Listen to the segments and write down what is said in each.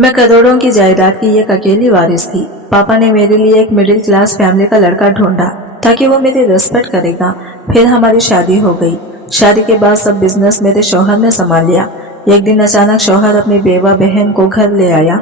मैं करोड़ों की जायदाद की एक अकेली वारिस थी। पापा ने मेरे लिए एक मिडिल क्लास फैमिली का लड़का ढूंढा ताकि वो मेरी रिस्पेक्ट करेगा। फिर हमारी शादी हो गई। शादी के बाद सब बिजनेस मेरे शौहर ने संभाल लिया। एक दिन अचानक शौहर अपनी बेवा बहन को घर ले आया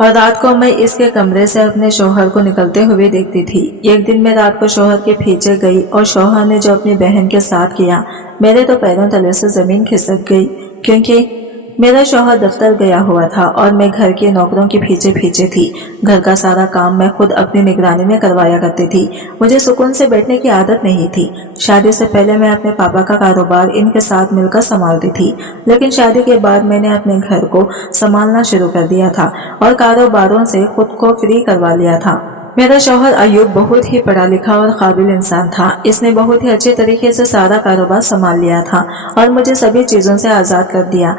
और रात को मैं इसके कमरे से अपने शौहर को निकलते हुए देखती थी। एक दिन मैं रात को शौहर के पीछे गई और शौहर ने जो अपनी बहन के साथ किया, मेरे तो पैरों तले से जमीन खिसक गई, क्योंकि मेरा शौहर दफ्तर गया हुआ था और मैं घर के नौकरों के पीछे पीछे थी। घर का सारा काम मैं खुद अपनी निगरानी में करवाया करती थी। मुझे सुकून से बैठने की आदत नहीं थी। शादी से पहले मैं अपने पापा का कारोबार इनके साथ मिलकर संभालती थी, लेकिन शादी के बाद मैंने अपने घर को संभालना शुरू कर दिया था और कारोबारों से खुद को फ्री करवा लिया था। मेरा शौहर अयूब बहुत ही पढ़ा लिखा और काबिल इंसान था। इसने बहुत ही अच्छे तरीके से सारा कारोबार संभाल लिया था और मुझे सभी चीजों से आजाद कर दिया।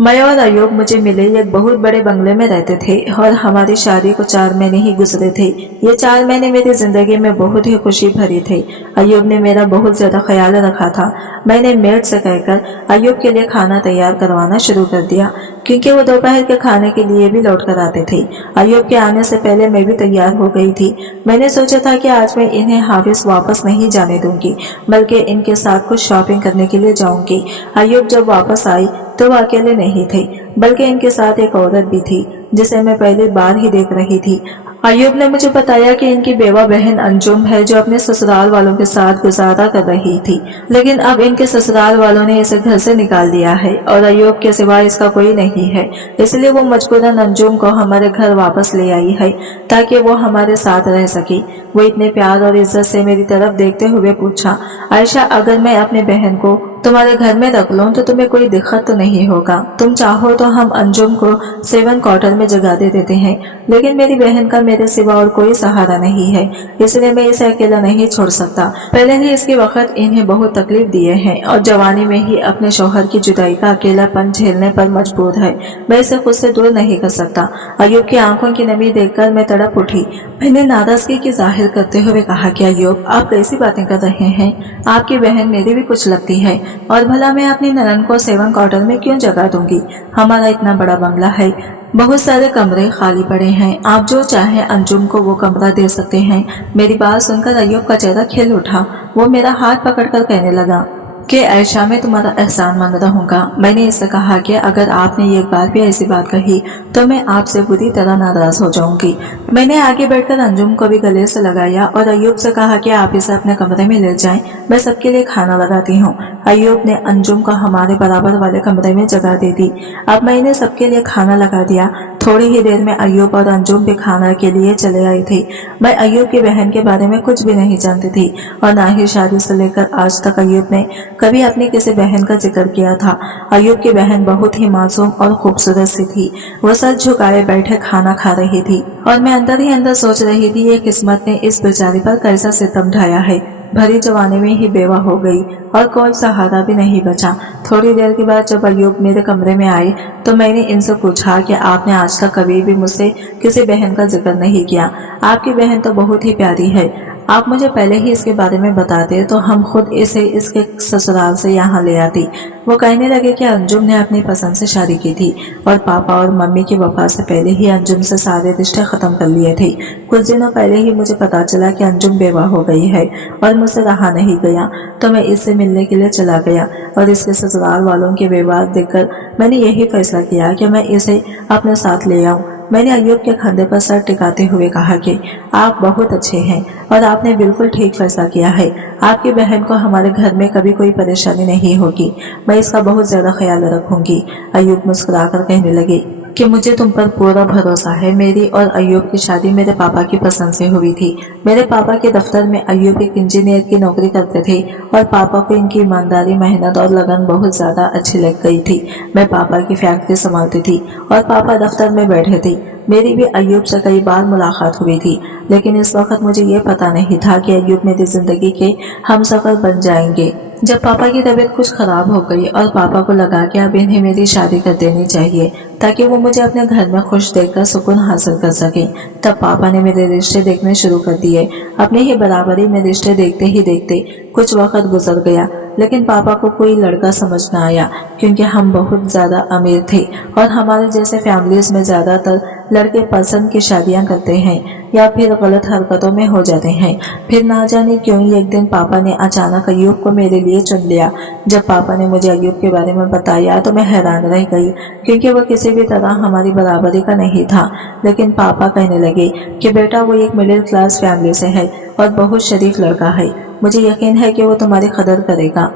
मैं और अयूब मुझे मिले एक बहुत बड़े बंगले में रहते थे और हमारी शादी को 4 महीने ही गुजरे थे। ये 4 महीने मेरी जिंदगी में बहुत ही खुशी भरी थे। अयूब ने मेरा बहुत ज्यादा ख्याल रखा था। मैंने मेड से कहकर अयूब के लिए खाना तैयार करवाना शुरू कर दिया, क्योंकि वो दोपहर के खाने के लिए भी लौट कर आते थे। अयूब के आने से पहले मैं भी तैयार हो गई थी। मैंने सोचा था कि आज मैं इन्हें हाफिज वापस नहीं जाने दूंगी, बल्कि इनके साथ कुछ शॉपिंग करने के लिए जाऊंगी। अयूब जब वापस आई तो वो अकेले नहीं थे, बल्कि इनके साथ एक औरत भी थी जिसे मैं पहली बार ही देख रही थी। अयूब ने मुझे बताया कि इनकी बेवा बहन अंजुम है जो अपने ससुराल वालों के साथ गुजारा कर रही थी, लेकिन अब इनके ससुराल वालों ने इसे घर से निकाल दिया है और अयूब के सिवा इसका कोई नहीं है। इसलिए वो मजबूरन अंजुम को हमारे घर वापस ले आई है ताकि वो हमारे साथ रह सके। वो इतने प्यार और इज्जत से मेरी तरफ देखते हुए पूछा, आयशा, अगर मैं अपने बहन को तुम्हारे घर में रख लूं तो तुम्हें कोई दिक्कत तो नहीं होगा? तुम चाहो तो हम अंजुम को 7 क्वार्टर में जगह दे देते हैं, लेकिन मेरी बहन का मेरे सिवा और कोई सहारा नहीं है, इसलिए मैं इसे अकेला नहीं छोड़ सकता। पहले ही इसके वक्त इन्हें बहुत तकलीफ दिए हैं और जवानी में ही अपने शौहर की जुदाई का अकेलापन झेलने पर मजबूर है। मैं इसे खुद से दूर नहीं कर सकता। अयूब की आंखों की नमी देखकर मैं तड़प उठी। मैंने नाराजगी की जाहिर करते हुए कहा कि अयूब, आप कैसी बातें कर रहे हैं? आपकी बहन मेरी भी कुछ लगती है, और भला मैं अपनी ननन को 7 क्वार्टर में क्यों जगह दूंगी? हमारा इतना बड़ा बंगला है, बहुत सारे कमरे खाली पड़े हैं, आप जो चाहे अंजुम को वो कमरा दे सकते हैं। मेरी बात सुनकर अयूब का चेहरा खिल उठा। वो मेरा हाथ पकड़कर कहने लगा कि आयशा, मैं तुम्हारा एहसानमंद रहूंगा। मैंने इससे कहा कि अगर आपने एक बार भी ऐसी बात कही तो मैं आपसे बुरी तरह नाराज हो जाऊंगी। मैंने आगे बढ़कर अंजुम को भी गले से लगाया और अयूब से कहा कि आप इसे अपने कमरे में ले जाएं, मैं सबके लिए खाना लगाती हूँ। अयूब ने अंजुम को हमारे बराबर वाले कमरे में जगह दे दी। अब मैंने सबके लिए खाना लगा दिया। थोड़ी ही देर में अयूब और अंजुम भी खाना के लिए चले आए थे। मैं अयूब की बहन के बारे में कुछ भी नहीं जानती थी और ना ही शादी से लेकर आज तक अयूब ने कभी अपनी किसी बहन का जिक्र किया था। अयूब की बहन बहुत ही मासूम और खूबसूरत सी थी। वो सर झुकाए बैठे खाना खा रही थी और मैं अंदर ही अंदर सोच रही थी, ये किस्मत ने इस बेचारी पर कैसा सितम ढाया है। भरी जवानी में ही बेवा हो गई और कोई सहारा भी नहीं बचा। थोड़ी देर के बाद जब अयूब मेरे कमरे में आए तो मैंने इनसे पूछा कि आपने आज तक कभी भी मुझसे किसी बहन का जिक्र नहीं किया। आपकी बहन तो बहुत ही प्यारी है, आप मुझे पहले ही इसके बारे में बताते तो हम खुद इसे इसके ससुराल से यहाँ ले आती। वो कहने लगे कि अंजुम ने अपनी पसंद से शादी की थी और पापा और मम्मी की वफात से पहले ही अंजुम से सारे रिश्ते खत्म कर लिए थे। कुछ दिनों पहले ही मुझे पता चला कि अंजुम बेवा हो गई है और मुझसे रहा नहीं गया, तो मैं इससे मिलने के लिए चला गया और इसके ससुराल वालों के व्यवहार देखकर मैंने यही फैसला किया कि मैं इसे अपने साथ ले आऊं। मैंने अयूब के कंधे पर सर टिकाते हुए कहा कि आप बहुत अच्छे हैं और आपने बिल्कुल ठीक फैसला किया है। आपकी बहन को हमारे घर में कभी कोई परेशानी नहीं होगी, मैं इसका बहुत ज्यादा ख्याल रखूंगी। अयूब मुस्कुराकर कहने लगे कि मुझे तुम पर पूरा भरोसा है। मेरी और अयूब की शादी मेरे पापा की पसंद से हुई थी। मेरे पापा के दफ्तर में अयूब एक इंजीनियर की नौकरी करते थे और पापा को इनकी ईमानदारी, मेहनत और लगन बहुत ज्यादा अच्छी लग गई थी। मैं पापा की फैक्ट्री संभालती थी और पापा दफ्तर में बैठे थे। मेरी भी अयूब से कई बार मुलाकात हुई थी, लेकिन इस वक्त मुझे ये पता नहीं था कि अयूब मेरी जिंदगी के हमसफर बन जाएंगे। जब पापा की तबीयत कुछ खराब हो गई और पापा को लगा कि अब इन्हें मेरी शादी कर देनी चाहिए ताकि वो मुझे अपने घर में खुश देखकर सुकून हासिल कर सके, तब पापा ने मेरे रिश्ते देखने शुरू कर दिए। अपने ही बराबरी में रिश्ते देखते ही देखते कुछ वक्त गुजर गया। लेकिन पापा को कोई लड़का समझ न आया क्योंकि हम बहुत ज़्यादा अमीर थे और हमारे जैसे फैमिलीज में ज़्यादातर लड़के पसंद की शादियां करते हैं या फिर गलत हरकतों में हो जाते हैं। फिर ना जाने क्यों एक दिन पापा ने अचानक अय्यूब को मेरे लिए चुन लिया। जब पापा ने मुझे अय्यूब के बारे में बताया तो मैं हैरान रह गई क्योंकि वो किसी भी तरह हमारी बराबरी का नहीं था। लेकिन पापा कहने लगे कि बेटा वो एक मिडिल क्लास फैमिली से है और बहुत शरीफ लड़का है। मुझे यकीन है कि वो तुम्हारी कदर करेगा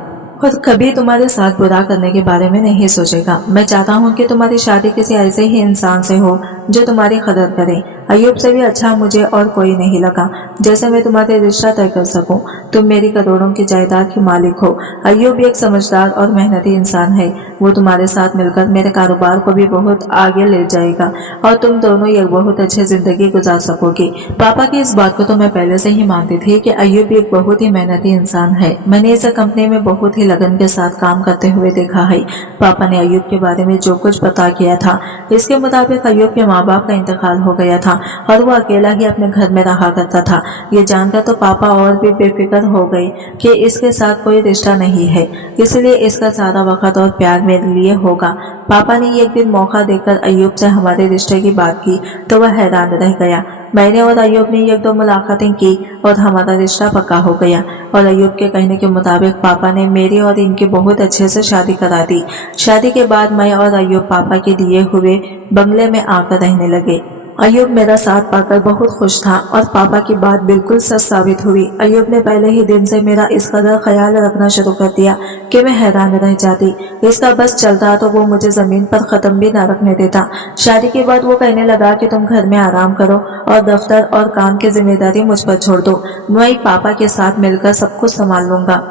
और कभी तुम्हारे साथ बुरा करने के बारे में नहीं सोचेगा। मैं चाहता हूँ कि तुम्हारी शादी किसी ऐसे ही इंसान से हो जो तुम्हारी कदर करे। अय्यूब से भी अच्छा मुझे और कोई नहीं लगा जैसे मैं तुम्हारे रिश्ता तय कर सकूं। तुम मेरी करोड़ों की जायदाद की मालिक हो। अय्यूब एक समझदार और मेहनती इंसान है। वो तुम्हारे साथ मिलकर मेरे कारोबार को भी बहुत आगे ले जाएगा और तुम दोनों एक बहुत अच्छी जिंदगी गुजार सकोगे। पापा की इस बात को तो मैं पहले से ही मानती थी कि अय्यूब एक बहुत ही मेहनती इंसान है। मैंने इस कंपनी में बहुत ही लगन के साथ काम करते हुए देखा है। पापा ने अय्यूब के बारे में जो कुछ पता किया था इसके मुताबिक अय्यूब के माँ बाप का इंतकाल हो गया था और वो अकेला ही अपने घर में रहा करता था। ये जानकर तो पापा और भी बेफिक्र हो गए कि इसके साथ कोई रिश्ता नहीं है, इसलिए इसका सारा वक्त और प्यार मेरे लिए होगा। पापा ने एक दिन मौका देकर अय्यूब से हमारे रिश्ते की बात की तो वह हैरान रह गया। मैंने और अय्यूब ने एक दो मुलाकातें की और हमारा रिश्ता पक्का हो गया और अय्यूब के कहने के मुताबिक पापा ने मेरी और इनकी बहुत अच्छे से शादी करा दी। शादी के बाद मैं और अय्यूब पापा के दिए हुए बंगले में आकर रहने लगे। अय्यूब मेरा साथ पाकर बहुत खुश था और पापा की बात बिल्कुल सच साबित हुई। अय्यूब ने पहले ही दिन से मेरा इस कदर ख्याल रखना शुरू कर दिया कि मैं हैरान रह जाती। इसका बस चलता तो वो मुझे जमीन पर कदम भी न रखने देता। शादी के बाद वो कहने लगा कि तुम घर में आराम करो और दफ्तर और काम की जिम्मेदारी मुझ पर छोड़ दो, मैं पापा के साथ मिलकर सब कुछ संभाल लूंगा।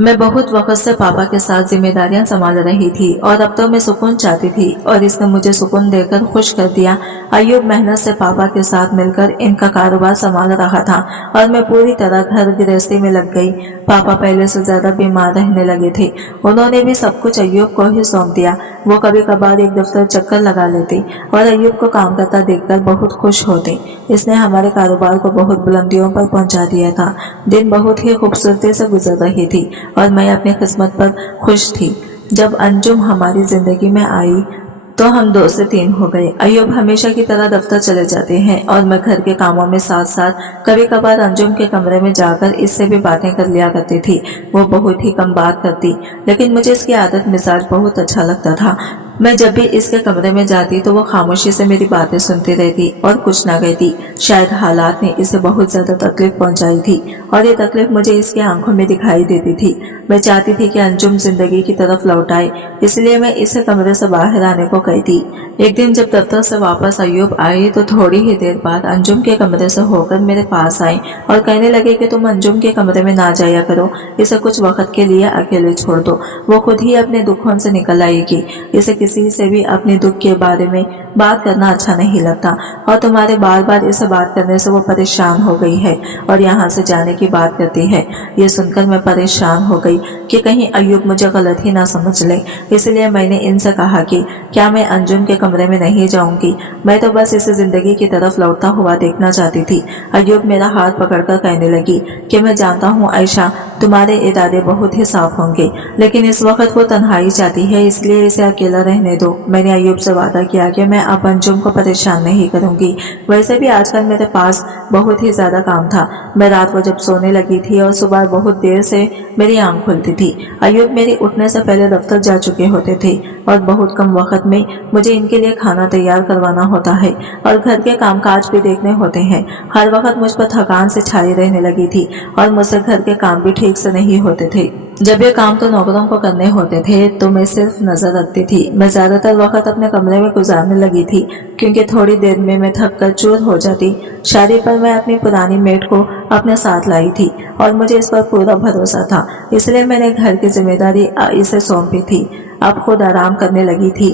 मैं बहुत वक्त से पापा के साथ जिम्मेदारियां संभाल रही थी और अब तो मैं सुकून चाहती थी और इसने मुझे सुकून देकर खुश कर दिया। अय्यूब मेहनत से पापा के साथ मिलकर इनका कारोबार संभाल रहा था और मैं पूरी तरह घर गृहस्थी में लग गई। पापा पहले से ज्यादा बीमार रहने लगे थे। उन्होंने भी सब कुछ अय्यूब को ही सौंप दिया। वो कभी कभार एक दफ्तर चक्कर लगा लेते और अय्यूब को काम करता देखकर बहुत खुश होते। इसने हमारे कारोबार को बहुत बुलंदियों पर पहुंचा दिया था। दिन बहुत ही खूबसूरती से गुजर रही थी और मैं अपनी किस्मत पर खुश थी। जब अंजुम हमारी जिंदगी में आई तो हम 2 से 3 हो गए। अय्यूब हमेशा की तरह दफ्तर चले जाते हैं और मैं घर के कामों में साथ साथ कभी कभार अंजुम के कमरे में जाकर इससे भी बातें कर लिया करती थी। वो बहुत ही कम बात करती लेकिन मुझे इसकी आदत मिजाज बहुत अच्छा लगता था। मैं जब भी इसके कमरे में जाती तो वो खामोशी से मेरी बातें सुनती रहती और कुछ ना कहती। शायद हालात ने इसे बहुत ज्यादा तकलीफ पहुंचाई थी और ये तकलीफ मुझे इसकी आंखों में दिखाई देती थी। मैं चाहती थी कि अंजुम जिंदगी की तरफ लौट आए, इसलिए मैं इसे कमरे से बाहर आने को कहती। एक दिन जब दफ्तर से वापस अय्यूब आए तो थोड़ी ही देर बाद अंजुम के कमरे से होकर मेरे पास आए और कहने लगे कि तुम अंजुम के कमरे में ना जाया करो, इसे कुछ वक्त के लिए अकेले छोड़ दो, वो खुद ही अपने दुखों से निकल आएगी। इसे किसी से भी अपने दुख के बारे में बात करना अच्छा नहीं लगता और तुम्हारे बार बार इसे बात करने से वो परेशान हो गई है और यहाँ से जाने की बात करती है। ये सुनकर मैं परेशान हो गई कि कहीं अय्यूब मुझे गलत ही ना समझ ले, इसलिए मैंने इनसे कहा कि क्या मैं अंजुम के कमरे में नहीं जाऊंगी, मैं तो बस इसे जिंदगी की तरफ लौटता हुआ देखना चाहती थी। अय्यूब मेरा हाथ पकड़कर कहने लगी कि मैं जानता हूँ आयशा, तुम्हारे इरादे बहुत ही साफ होंगे, लेकिन इस वक्त वो तन्हाई चाहती है, इसलिए इसे अकेला रहने दो। मैंने अय्यूब से वादा किया कि मैं अब अंजुम को परेशान नहीं करूंगी। वैसे भी आजकल मेरे पास बहुत ही ज्यादा काम था। मैं रात को जब सोने लगी थी और सुबह बहुत देर से मेरी आंख खुलती थी। अय्यूब मेरे उठने से पहले दफ्तर जा चुके होते थे और बहुत कम वक्त में मुझे इनके लिए खाना तैयार करवाना होता है और घर के कामकाज भी देखने होते हैं। हर वक्त मुझ पर थकान से छाई रहने लगी थी और मुझसे घर के काम भी ठीक से नहीं होते थे। जब ये काम तो नौकरों को करने होते थे तो मैं सिर्फ नजर रखती थी। मैं ज्यादातर वक्त अपने कमरे में गुजारने लगी थी क्योंकि थोड़ी देर में मैं थक कर चूर हो जाती। शादी पर मैं अपनी पुरानी मेड को अपने साथ लाई थी और मुझे इस पर पूरा भरोसा था, इसलिए मैंने घर की जिम्मेदारी इसे सौंपी थी। अब खुद आराम करने लगी थी।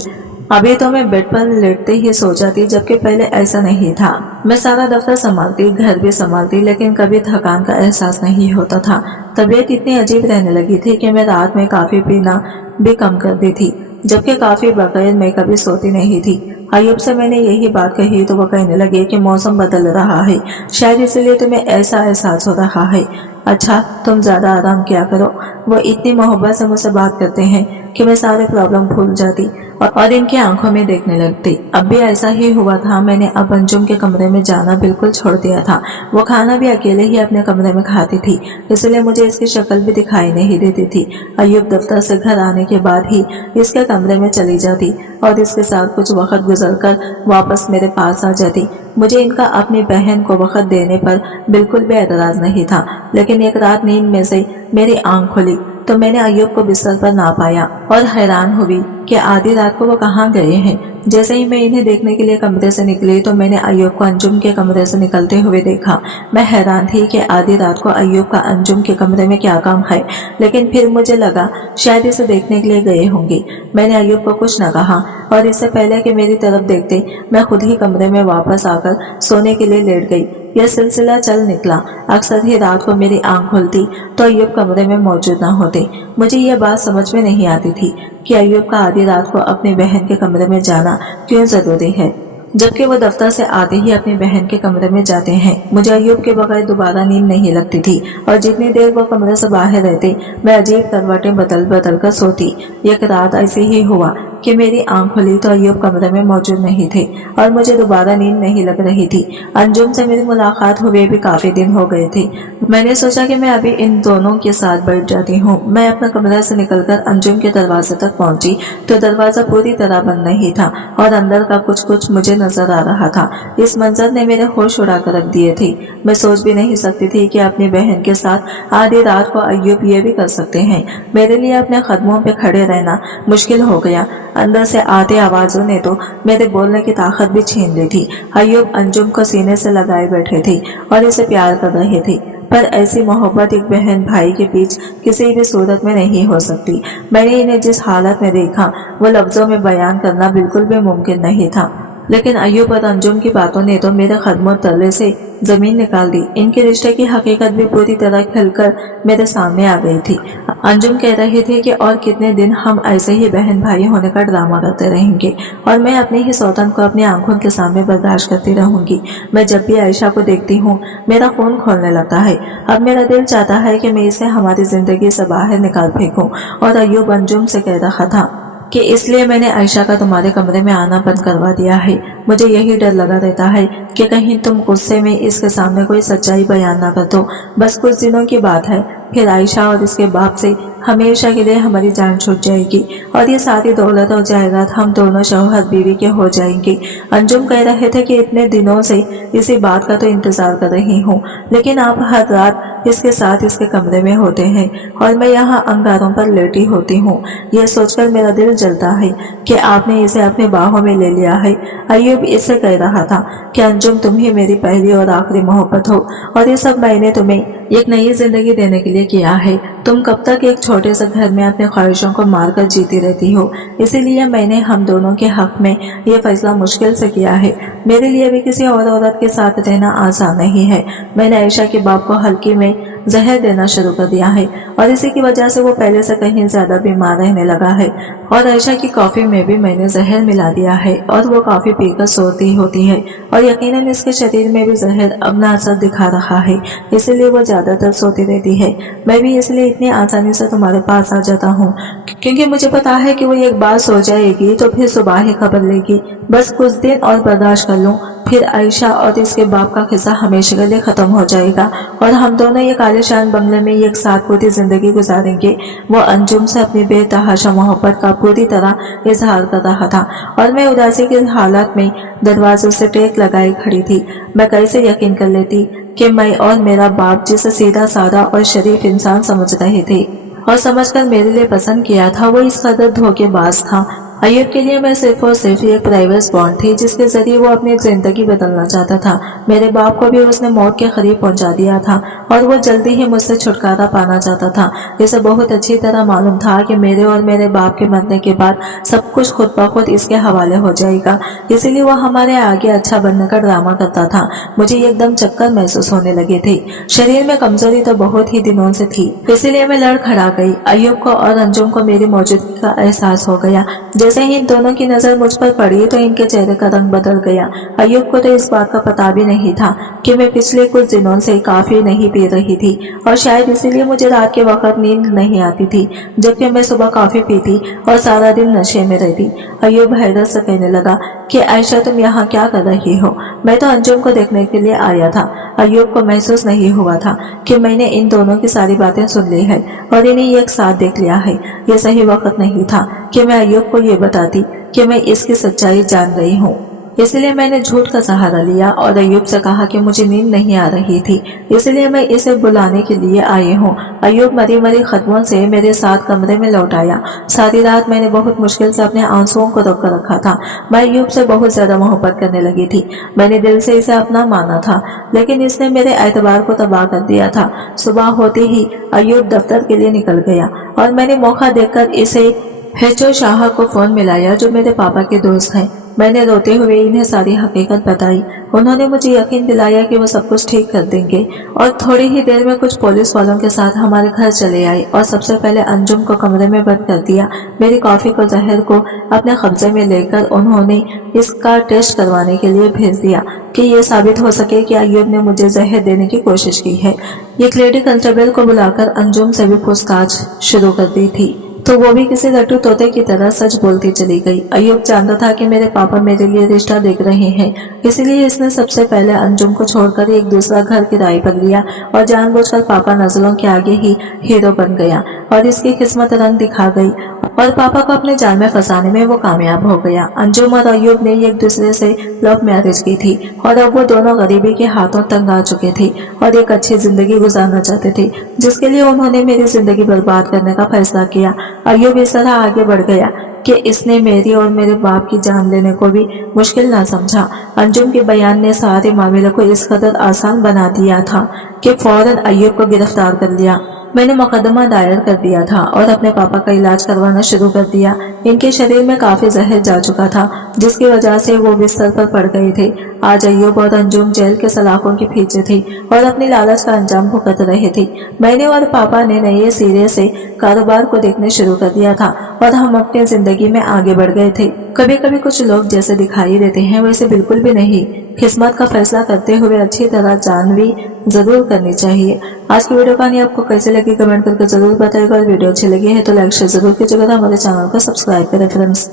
अभी तो मैं बेड पर लेटते ही सो जाती, जबकि पहले ऐसा नहीं था। मैं सारा दफ्तर संभालती, घर भी संभालती, लेकिन कभी थकान का एहसास नहीं होता था। तबीयत इतनी अजीब रहने लगी थी कि मैं रात में काफी पीना भी कम कर दी थी, जबकि काफी बगैर मैं कभी सोती नहीं थी। अय्यूब से मैंने यही बात कही तो वो कहने लगे कि मौसम बदल रहा है, शायद इसलिए तुम्हें ऐसा एहसास हो रहा है। अच्छा तुम ज्यादा आराम किया करो। वो इतनी मोहब्बत से मुझसे बात करते हैं कि मैं सारे प्रॉब्लम भूल जाती और इनकी आंखों में देखने लगती। अब भी ऐसा ही हुआ था। मैंने अब अंजुम के कमरे में जाना बिल्कुल छोड़ दिया था। वो खाना भी अकेले ही अपने कमरे में खाती थी, इसलिए मुझे इसकी शक्ल भी दिखाई नहीं देती थी। अय्यूब दफ्तर से घर आने के बाद ही इसके कमरे में चली जाती और इसके साथ कुछ वक्त गुजरकर वापस मेरे पास आ जाती। मुझे इनका अपनी बहन को वक्त देने पर बिल्कुल भी एतराज नहीं था, लेकिन एक रात नींद में से मेरी आंख खुली तो मैंने अय्यूब को बिस्तर पर ना पाया और हैरान हुई कि आधी रात को वो कहाँ गए हैं। जैसे ही मैं इन्हें देखने के लिए कमरे से निकली तो मैंने अय्यूब को अंजुम के कमरे से निकलते हुए देखा। मैं हैरान थी कि आधी रात को अय्यूब का अंजुम के कमरे में क्या काम है, लेकिन फिर मुझे लगा शायद इसे देखने के लिए गए होंगे। मैंने अय्यूब को कुछ न कहा और इससे पहले कि मेरी तरफ देखते मैं खुद ही कमरे में वापस आकर सोने के लिए लेट गई। यह सिलसिला चल निकला। अक्सर ही रात को मेरी आंख खुलती तो अय्यूब कमरे में मौजूद न होते। मुझे यह बात समझ में नहीं आती थी कि अय्यूब का आधी रात को अपनी बहन के कमरे में जाना क्यों जरूरी है, जबकि वो दफ्तर से आते ही अपनी बहन के कमरे में जाते हैं। मुझे अय्यूब के बगैर दोबारा नींद नहीं लगती थी और जितनी देर वो कमरे से बाहर रहते मैं अजीब करवटें बदल बदल कर सोती। एक रात ऐसे ही हुआ कि मेरी आंख खुली तो अय्यूब कमरे में मौजूद नहीं थे और मुझे दोबारा नींद नहीं लग रही थी। अंजुम से मेरी मुलाकात हुए भी काफी दिन हो गए थे। मैंने सोचा कि मैं अभी इन दोनों के साथ बैठ जाती हूँ। मैं अपना कमरा से निकलकर अंजुम के दरवाजे तक पहुंची तो दरवाजा पूरी तरह बंद नहीं था और अंदर का कुछ कुछ मुझे नजर आ रहा था। इस मंजर ने मेरे होश उड़ा कर रख दिए थे। मैं सोच भी नहीं सकती थी कि अपनी बहन के साथ आधी रात को अय्यूब ये भी कर सकते हैं। मेरे लिए अपने कदमों पे खड़े रहना मुश्किल हो गया। अंदर से आते आवाजों ने तो मेरे बोलने की ताकत भी छीन ली थी। अय्यूब अंजुम को सीने से लगाए बैठे थे और इसे प्यार कर रहे थे, पर ऐसी मोहब्बत एक बहन भाई के बीच किसी भी सूरत में नहीं हो सकती। मैंने इन्हें जिस हालत में देखा वो लफ्जों में बयान करना बिल्कुल भी मुमकिन नहीं था, लेकिन अय्यूब और अंजुम की बातों ने तो मेरे कदमों तले से जमीन निकाल दी। इनके रिश्ते की हकीकत भी पूरी तरह खुलकर मेरे सामने आ गई थी। अंजुम कह रहे थे कि और कितने दिन हम ऐसे ही बहन भाई होने का ड्रामा करते रहेंगे और मैं अपनी ही सौतन को अपनी आंखों के सामने बर्दाश्त करती रहूंगी। मैं जब भी आयशा को देखती हूँ मेरा खून खोलने लगता है। अब मेरा दिल चाहता है कि मैं इसे हमारी जिंदगी से बाहर निकाल फेंकूं। और अय्यूब अंजुम से कह रहा था कि इसलिए मैंने आयशा का तुम्हारे कमरे में आना बंद करवा दिया है। मुझे यही डर लगा रहता है कि कहीं तुम गुस्से में इसके सामने कोई सच्चाई बयान ना कर दो। बस कुछ दिनों की बात है, फिर आयशा और इसके बाप से हमेशा के लिए हमारी जान छूट जाएगी और ये सारी दौलत और जायदाद हम दोनों शौहर बीवी के हो जाएंगे। अंजुम कह रहे थे कि इतने दिनों से इसी बात का तो इंतजार कर रही हूँ, लेकिन आप हर रात इसके साथ इसके कमरे में होते हैं और मैं यहाँ अंगारों पर लेटी होती हूँ। यह सोचकर मेरा दिल जलता है कि आपने इसे अपने बाहों में ले लिया है। अय्यूब इससे कह रहा था कि अंजुम तुम ही मेरी पहली और आखिरी मोहब्बत हो और ये सब मैंने तुम्हें एक नई जिंदगी देने के लिए किया है। तुम कब तक एक छोटे से घर में अपने ख्वाहिशों को मारकर जीती रहती हो, इसीलिए मैंने हम दोनों के हक में ये फैसला मुश्किल से किया है। मेरे लिए भी किसी और औरत के साथ रहना आसान नहीं है। मैंने आयशा के बाप को हल्की में जहर देना शुरू कर दिया है और इसी की वजह से वो पहले से कहीं ज्यादा बीमार रहने लगा है और आयशा की कॉफी में भी मैंने जहर मिला दिया है और वो कॉफी पीकर सोती होती है और यकीनन इसके शरीर में भी जहर अपना असर दिखा रहा है, इसीलिए वो ज्यादातर सोती रहती है। मैं भी इसलिए इतनी आसानी से तुम्हारे पास आ जाता हूँ क्योंकि मुझे पता है कि वो एक बार सो जाएगी तो फिर सुबह ही खबर लेगी। बस कुछ दिन और बर्दाश्त कर लूँ, फिर आयशा और इसके बाप का किस्सा हमेशा के लिए खत्म हो जाएगा और हम दोनों एक आलीशान बंगले में एक साथ पूरी जिंदगी गुजारेंगे। वो अंजुम से अपनी बेतहाशा मोहब्बत का पूरी तरह इजहार कर रहा था और मैं उदासी की हालत में दरवाजों से टेक लगाई खड़ी थी। मैं कैसे यकीन कर लेती कि मैं और मेरा बाप जिसे सीधा साधा और शरीफ इंसान समझ रहे थे और समझकर मेरे लिए पसंद किया था, वो इस कदर धोखेबाज था। अय्यूब के लिए मैं सिर्फ और सिर्फ एक प्राइवेट बॉन्ड थी जिसके जरिए वो अपनी जिंदगी बदलना चाहता था। मेरे बाप को भी उसने मौत के करीब पहुंचा दिया था और वो जल्दी ही मुझसे छुटकारा पाना चाहता था। इसे बहुत अच्छी तरह मालूम था कि मेरे और मेरे बाप के मरने के बाद सब कुछ खुद ब खुद इसके हवाले हो जाएगा, इसीलिए वो हमारे आगे अच्छा बनने का ड्रामा करता था। मुझे एकदम चक्कर महसूस होने लगे थे। शरीर में कमजोरी तो बहुत ही दिनों से थी, इसीलिए मैं लड़खड़ा गई। अय्यूब को और अंजुम को मेरी मौजूदगी का एहसास हो गया। जैसे ही इन दोनों की नजर मुझ पर पड़ी तो इनके चेहरे का रंग बदल गया। अय्यूब को तो इस बात का पता भी नहीं था कि मैं पिछले कुछ दिनों से काफी नहीं पी रही थी और शायद इसीलिए मुझे रात के वक्त नींद नहीं आती थी, जबकि मैं सुबह काफी पीती और सारा दिन नशे में रहती। अय्यूब हैरत से कहने लगा कि आयशा तुम यहाँ क्या कर रही हो? मैं तो अंजुम को देखने के लिए आया था। अय्यूब को महसूस नहीं हुआ था कि मैंने इन दोनों की सारी बातें सुन ली है और इन्हें एक साथ देख लिया है। ये सही वक्त नहीं था कि मैं अय्यूब को ये बताती कि मैं इसकी सच्चाई जान गई हूँ। इसलिए मैंने झूठ का सहारा लिया और अय्यूब से कहा कि मुझे नींद नहीं आ रही थी, इसलिए मैं इसे बुलाने के लिए आई हूँ। अय्यूब मरी मरी कदमों से मेरे साथ कमरे में लौट आया। सारी रात मैंने बहुत मुश्किल से अपने आंसुओं को रोक कर रखा था। मैं अय्यूब से बहुत ज्यादा मोहब्बत करने लगी थी। मैंने दिल से इसे अपना माना था, लेकिन इसने मेरे एतबार को तबाह कर दिया था। सुबह होते ही अय्यूब दफ्तर के लिए निकल गया और मैंने मौका देखकर इसे हेचो शाह को फोन मिलाया, जो मेरे पापा के दोस्त हैं। मैंने रोते हुए इन्हें सारी हकीकत बताई। उन्होंने मुझे यकीन दिलाया कि वो सब कुछ ठीक कर देंगे और थोड़ी ही देर में कुछ पुलिस वालों के साथ हमारे घर चले आए और सबसे पहले अंजुम को कमरे में बंद कर दिया। मेरी कॉफी को जहर को अपने कब्जे में लेकर उन्होंने इसका टेस्ट करवाने के लिए भेज दिया कि ये साबित हो सके कि अय्यूब ने मुझे जहर देने की कोशिश की है। एक लेडी कांस्टेबल को बुलाकर अंजुम से भी पूछताछ शुरू कर दी थी, तो वो भी किसी लट्टू तोते की तरह सच बोलती चली गई। अय्यूब जानता था कि मेरे पापा मेरे लिए रिश्ता देख रहे हैं, इसलिए इसने सबसे पहले अंजुम को छोड़कर एक दूसरा घर किराए पर लिया और जानबूझकर पापा नजरों के आगे ही हीरो बन गया और इसकी किस्मत रंग दिखा गई और पापा को अपने जाल में फंसाने में वो कामयाब हो गया। अंजुम और अय्यूब ने एक दूसरे से लव मैरिज की थी और अब वो दोनों गरीबी के हाथों तंग आ चुके थे और एक अच्छी जिंदगी गुजारना चाहते थे, जिसके लिए उन्होंने मेरी जिंदगी बर्बाद करने का फैसला किया। अय्यूब इस तरह आगे बढ़ गया कि इसने मेरी और मेरे बाप की जान लेने को भी मुश्किल ना समझा। अंजुम के बयान ने सारे मामले को इस कदर आसान बना दिया था कि फौरन अय्यूब को गिरफ्तार कर लिया। मैंने मुकदमा दायर कर दिया था और अपने पापा का इलाज करवाना शुरू कर दिया। इनके शरीर में काफी जहर जा चुका था, जिसकी वजह से वो बिस्तर पर पड़ गए थे। आज अय्यूब और अंजुम जेल के सलाखों के पीछे थे और अपनी लालच का अंजाम भुगत रहे थे। मैंने और पापा ने नए सिरे से कारोबार को देखने शुरू कर दिया था और हम अपनी जिंदगी में आगे बढ़ गए थे। कभी कभी कुछ लोग जैसे दिखाई देते हैं वैसे बिल्कुल भी नहीं। किस्मत का फैसला करते हुए अच्छी तरह जानवी जरूर करनी चाहिए। आज की वीडियो कहानी आपको कैसे लगी कमेंट करके जरूर बताइएगा और वीडियो अच्छी लगी है तो लाइक शेयर जरूर कीजिएगा। हमारे चैनल को सब्सक्राइब करें फ्रेंड्स।